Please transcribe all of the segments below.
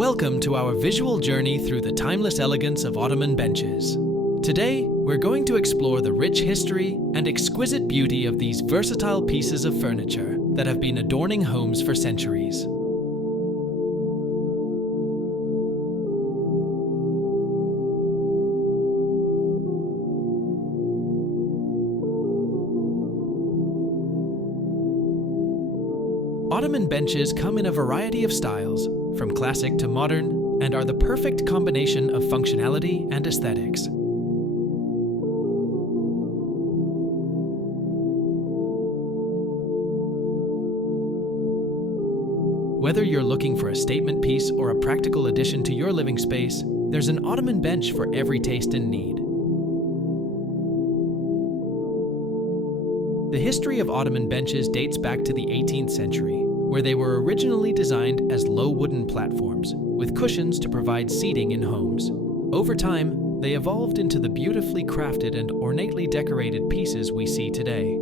Welcome to our visual journey through the timeless elegance of Ottoman benches. Today, we're going to explore the rich history and exquisite beauty of these versatile pieces of furniture that have been adorning homes for centuries. Ottoman benches come in a variety of styles, from classic to modern, and are the perfect combination of functionality and aesthetics. Whether you're looking for a statement piece or a practical addition to your living space, there's an Ottoman bench for every taste and need. The history of Ottoman benches dates back to the 18th century, where they were originally designed as low wooden platforms, with cushions to provide seating in homes. Over time, they evolved into the beautifully crafted and ornately decorated pieces we see today.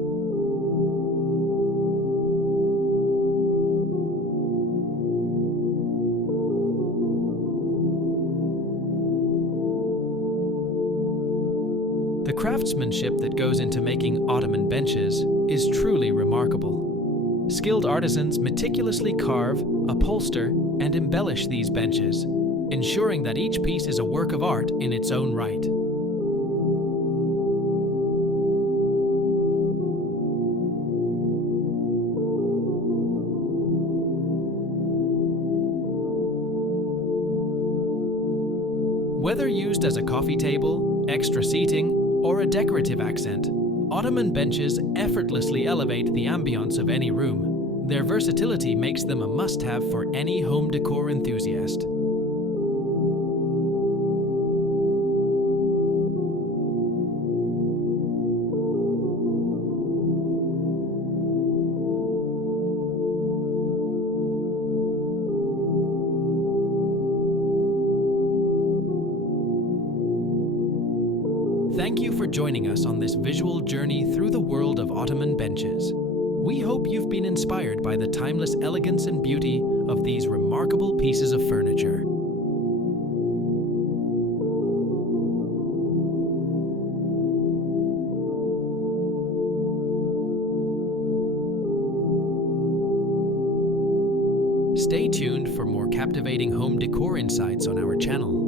The craftsmanship that goes into making Ottoman benches is truly remarkable. Skilled artisans meticulously carve, upholster, and embellish these benches, ensuring that each piece is a work of art in its own right. Whether used as a coffee table, extra seating, or a decorative accent, Ottoman benches effortlessly elevate the ambiance of any room. Their versatility makes them a must-have for any home decor enthusiast. Thank you for joining us on this visual journey through the world of Ottoman benches. We hope you've been inspired by the timeless elegance and beauty of these remarkable pieces of furniture. Stay tuned for more captivating home decor insights on our channel.